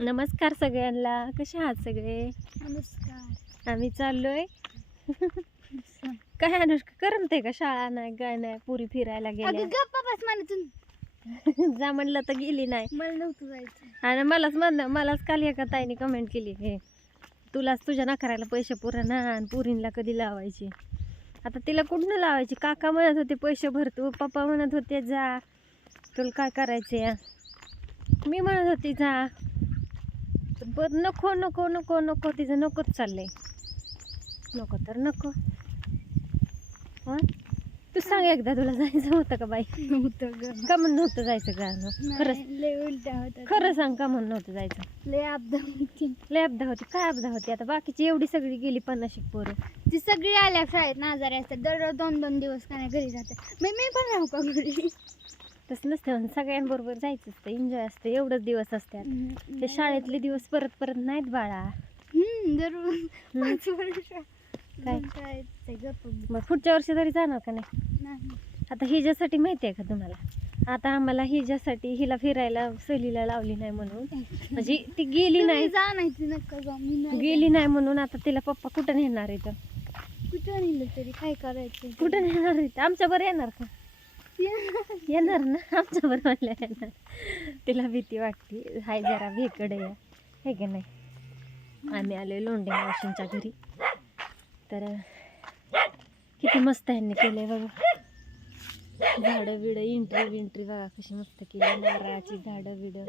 नमस्कार सगळ्यांना. कसे आहात सगळे? नमस्कार. आम्ही चाललोय. काय अनुष्का करमते का शाळा नाही काय नाही पुरी फिरायला म्हणतून जा म्हणलं तर गेली नाही. मला नव्हतं जायचं. आणि मलाच म्हण मलाच काल एका ताईने कमेंट केली हे तुलाच तुझ्या नखरायला पैसे पुरा आणि पुरींला कधी लावायचे? आता तिला कुठनं लावायचे? काका म्हणत होते पैसे भरतो पप्पा म्हणत होते जा. तुला काय करायचे मी म्हणत होती जा. बर नको नको नको नको तिचं नकोच चाललंय. नको तर नको. हं? तू सांग एकदा तुला जायचं होतं का बाई? नव्हतं ग. का म्हणून नव्हतं जायचं गाणं खरंच. लय उलट्या होत्या खरं सांग का म्हणून नव्हतं जायचं? लय अपदा होती. लय अपदा होती. काय अपदा होती? आता बाकीची एवढी सगळी गेली पन्नास पोरं. ती सगळी आल्या शाळेत आजारी असतात. दररोज दोन दोन दिवस का नाही घरी जातात. मी मी पण राहू का घरी? तसं नसतं. सगळ्यांबरोबर जायचं असतं. एन्जॉय असतं. एवढंच दिवस असतात. ते शाळेतले दिवस परत परत नाहीत बाळा. काय? मग पुढच्या वर्षी तरी जाणार का नाही? आता हिच्यासाठी माहिती आहे का तुम्हाला? आता आम्हाला हिच्यासाठी हिला फिरायला सहलीला लावली नाही म्हणून. म्हणजे ती गेली नाही. जा नाही गेली नाही म्हणून आता तिला पप्पा कुठं नेणार इथं. कुठं नेलं तरी? काय करायचं कुठं नेणार आमच्या बरं येणार का? येणार ना? आमच्या बरोबर येणार. तिला भीती वाटते. हाय जरा भेकडे आहे. हे का नाही? आम्ही आलो लोंढे मावशींच्या घरी. तर किती मस्त यांनी आहे बघा. झाडं बिडं इंट्री विंट्री बघा कशी मस्त केली. नारळाची झाडं बिडं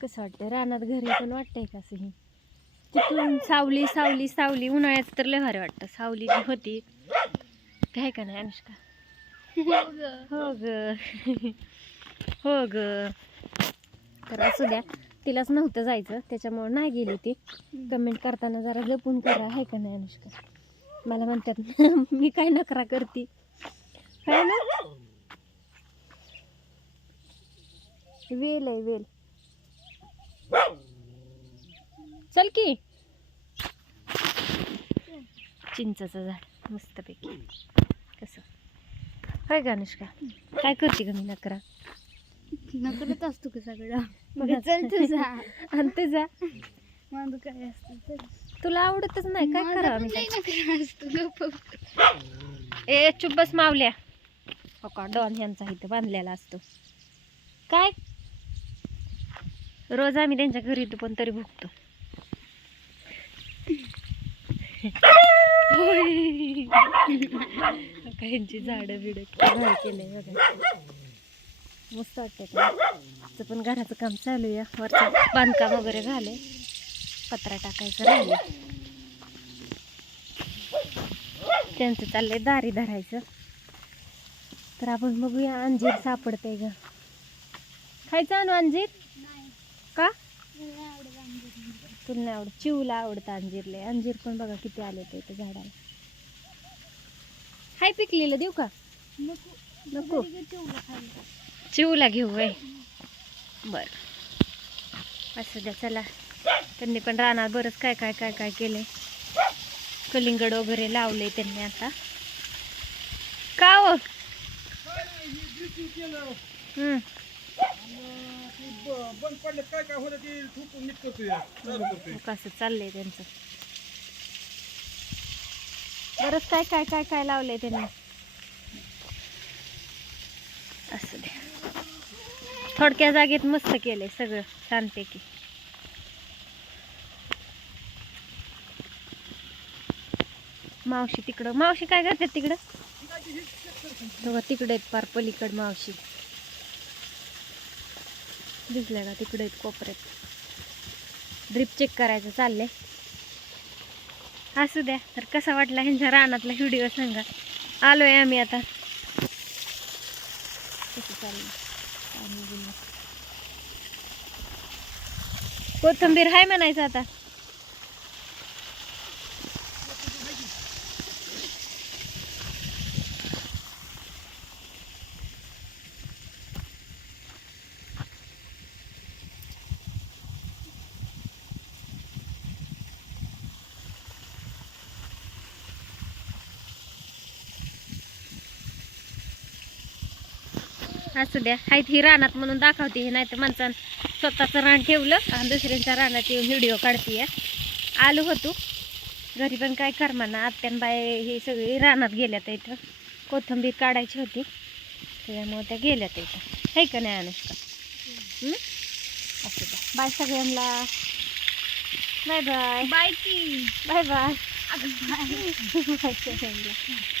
कसं वाटतं रानात घरी पण वाटतंय का असं ही? तिथून सावली सावली सावली. उन्हाळ्यात तर लय भारी वाटतं. सावली जी होती काय का नाही अनुष्का? हो ग. हो ग. तर असू द्या तिलाच नव्हतं जायचं त्याच्यामुळं नाही गेली ती. कमेंट करताना जरा जपून करा आहे का नाही अनुष्का? मला म्हणतात मी काय नकरा करते? काय ना? वेल आहे वेल. चल की. चिंचाचं झाड मस्तपैकी. काय का अनुष्का. काय करते का मी नकरा? नकरत असतो का सगळं. मग चल तू जा. आणि ते जा. माझं काय असतं. तुला आवडतच नाही. काय करावं मी असतो गप्प ए चुप बस मावल्या. हो का डॉन ह्यांचा इथं बांधलेला असतो. काय? रोज आम्ही त्यांच्या घरी येतो पण तरी भुकतो काहींची झाडं बिडं केलंय बघा. मस्त वाटतंय का? आमचं पण घराचं काम चालू आहे. वरचं बांधकाम वगैरे झाले पत्रा टाकायचं राहिले. त्यांचं चाललंय दारी धरायचं. तर आपण बघूया अंजीर सापडतंय का? खायचं आणू अंजीर? नाही का. तुला नाही आवडत चिवला आवडतं अंजीरले अंजीर पण बघा किती आले ते झाडाला. हाय पिकलेलं देऊ का? नको. चिवला घेऊ वय. बर. असं द्या चला. त्यांनी पण रानात बरंच काय काय काय काय केलंय. कलिंगड वगैरे लावले त्यांनी आता. का हो? हम्म. बंद पडले काय काय होतं ते ठोकून नीट करतोय चालू करतोय कसं चाललंय त्यांचं बरंच काय काय काय काय लावलंय त्यांनी? असं द्या थोडक्या जागेत मस्त केलंय सगळं छानपैकी. मावशी तिकडं. मावशी काय करतात तिकडं? बघा तिकडे आहेत पार पलीकड मावशी. दिसल्या का? तिकडे आहेत कोपऱ्यात. ड्रिप चेक करायचं चाललंय. असू द्या तर कसा वाटला ह्यांच्या रानातला व्हिडिओ सांगा. आलोय आम्ही आता. कोथंबीर कोथिंबीर आहे म्हणायचं आता. असू द्या. आहेत ही रानात म्हणून दाखवते हे नाही तर माणसानं स्वतःचं रान ठेवलं आणि दुसऱ्यांच्या रानात येऊन व्हिडिओ काढते आलो होतो. घरी पण काय करमा ना आत्यानबाई हे सगळी रानात गेल्यात इथं. कोथंबीर काढायची होती. त्याच्यामुळे त्या गेल्यात इथं. आहे का नाही अनुष्का? असू द्या. बाय सगळ्यांना. Bye bye. बाय की. Bye bye. बाय सगळ्यांना.